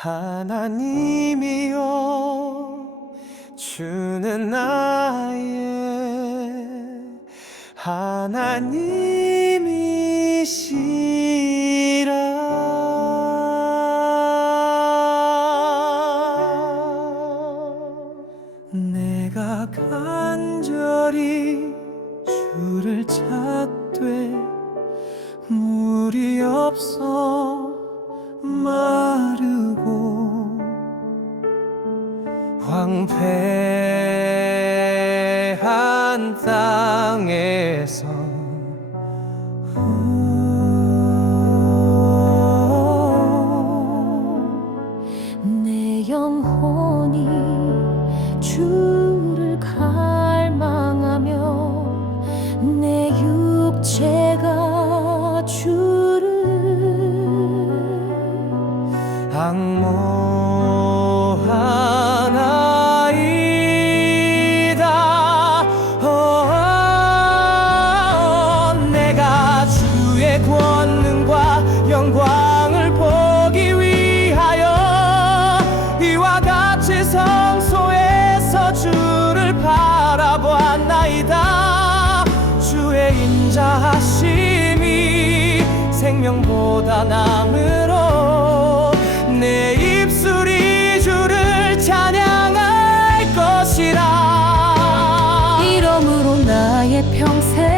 하나님이여 주는 나의 하나님이시라. 내가 간절히 주를 찾되 물이 없어 황폐한 땅에서 내 영혼이 주를 갈망하며 내 육체가 주를 항모 주의 권능과 영광을 보기 위하여 이와 같이 성소에서 주를 바라보았나이다. 주의 인자하심이 생명보다 남으로 내 입술이 주를 찬양할 것이라. 이러므로 나의 평생